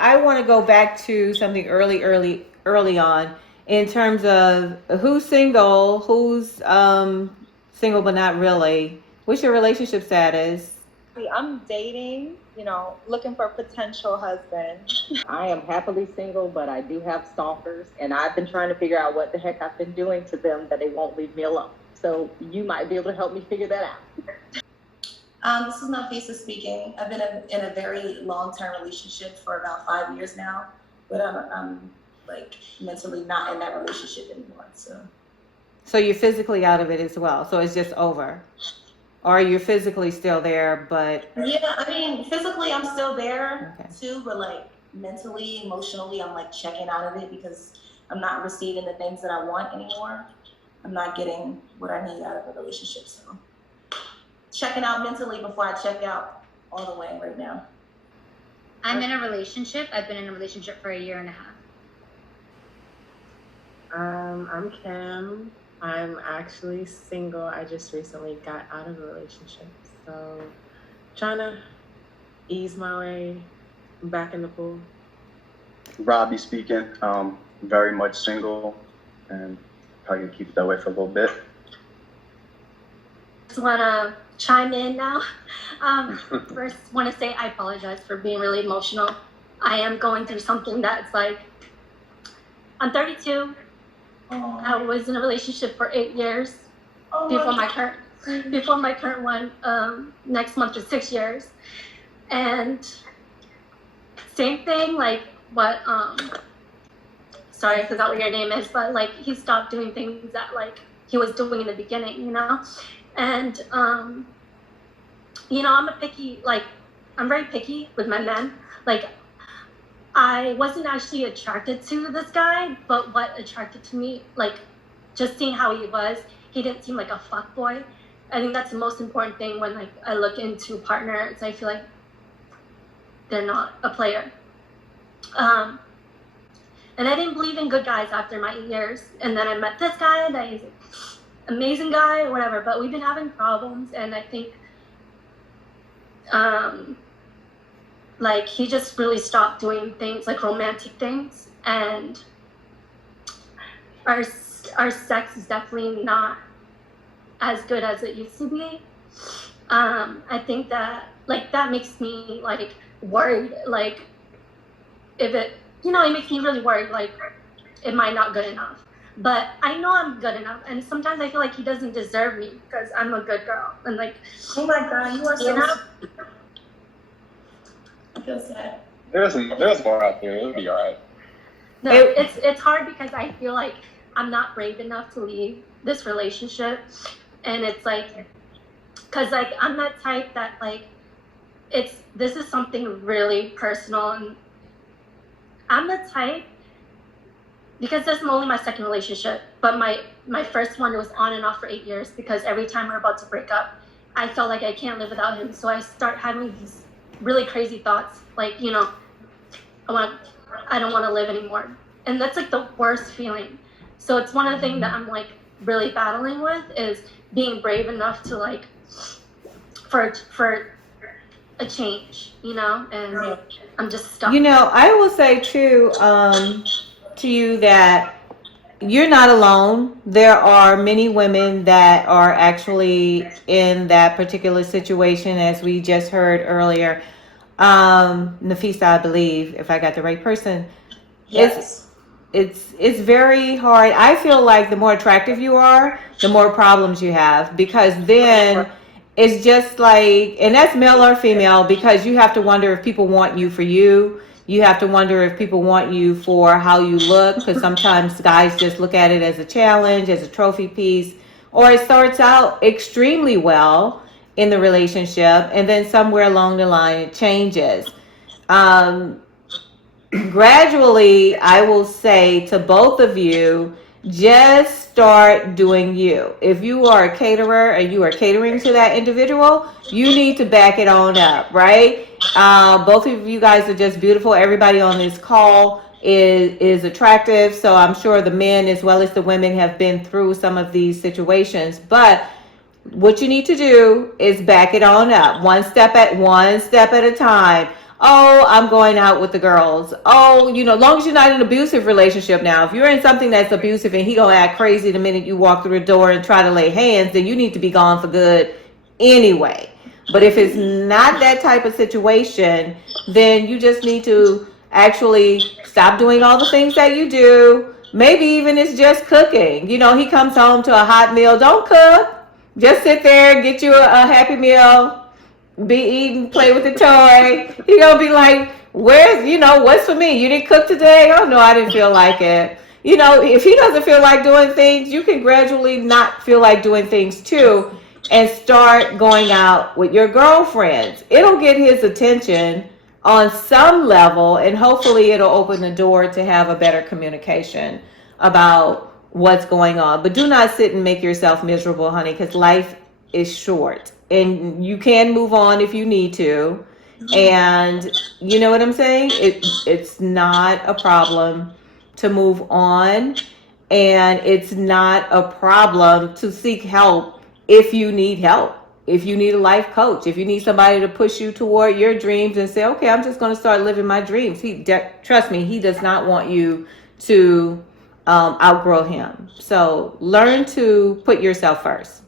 I want to go back to something early on in terms of who's single, who's single but not really. What's your relationship status? I'm dating, looking for a potential husband. I am happily single, but I do have stalkers, and I've been trying to figure out what the heck I've been doing to them that they won't leave me alone. So you might be able to help me figure that out. This is Nafisa speaking. I've been in a very long-term relationship for about 5 years now, but I'm like mentally not in that relationship anymore. So you're physically out of it as well. So it's just over. Or you're physically still there, but yeah, I mean, physically I'm still there okay. too, but like mentally, emotionally, I'm like checking out of it because I'm not receiving the things that I want anymore. I'm not getting what I need out of a relationship, so checking out mentally before I check out all the way right now. I'm in a relationship. I've been in a relationship for 1.5 years. I'm Kim. I'm actually single. I just recently got out of a relationship. So trying to ease my way back in the pool. Robbie speaking. Very much single and probably gonna keep it that way for a little bit. Just want to chime in now. First, want to say I apologize for being really emotional. I am going through something that's like, I'm 32. I was in a relationship for 8 years before my current one. Next month is 6 years, and same thing. Like what? Sorry, I forgot what your name is, but like he stopped doing things that like he was doing in the beginning, And I'm I'm very picky with my men. Like I wasn't actually attracted to this guy, but what attracted to me, like just seeing how he was, he didn't seem like a fuckboy. I think that's the most important thing when like I look into partners. I feel like they're not a player. And I didn't believe in good guys after my 8 years. And then I met this guy that is an amazing guy or whatever, but we've been having problems, and I think like he just really stopped doing things like romantic things, and our sex is definitely not as good as it used to be. I think that like that makes me like worried, like if it it makes me really worried, like it might not good enough. But I know I'm good enough, and sometimes I feel like he doesn't deserve me because I'm a good girl, and like oh my god, you are so I feel sad. There's more out there. It'll be all right. No, it's hard because I feel like I'm not brave enough to leave this relationship, and it's like, cause like I'm that type that like, this is something really personal, and I'm the type, because this is only my second relationship, but my first one was on and off for 8 years because every time we're about to break up, I felt like I can't live without him. So I start having these really crazy thoughts, like I don't want to live anymore, and that's like the worst feeling. So it's one of the things that I'm like really battling with, is being brave enough to like for a change, and I'm just stuck. I will say too, to you that you're not alone. There are many women that are actually in that particular situation, as we just heard earlier. Nafisa, I believe, if I got the right person. Yes. It's very hard. I feel like the more attractive you are, the more problems you have, because then it's just like, and that's male or female, because you have to wonder if people want you for you. You have to wonder if people want you for how you look, because sometimes guys just look at it as a challenge, as a trophy piece, or it starts out extremely well in the relationship, and then somewhere along the line it changes. Gradually, I will say to both of you, just start doing you. If you are a caterer and you are catering to that individual, you need to back it on up, right? Both of you guys are just beautiful. Everybody on this call is attractive. So I'm sure the men as well as the women have been through some of these situations. But what you need to do is back it on up, one step at a time. oh, I'm going out with the girls. Oh, as long as you're not in an abusive relationship now. If you're in something that's abusive and he gonna act crazy the minute you walk through the door and try to lay hands, then you need to be gone for good anyway. But if it's not that type of situation, then you just need to actually stop doing all the things that you do. Maybe even it's just cooking. He comes home to a hot meal. Don't cook. Just sit there, get you a Happy Meal, be eating, play with the toy. He gonna be like, where's, what's for me? You didn't cook today? Oh no, I didn't feel like it. If he doesn't feel like doing things, you can gradually not feel like doing things too and start going out with your girlfriends. It'll get his attention on some level, and hopefully it'll open the door to have a better communication about what's going on. But do not sit and make yourself miserable, honey, because life is short and you can move on if you need to. And you know what I'm saying? It's not a problem to move on, and it's not a problem to seek help if you need help. If you need a life coach, if you need somebody to push you toward your dreams and say, okay, I'm just going to start living my dreams. Trust me, he does not want you to outgrow him. So learn to put yourself first.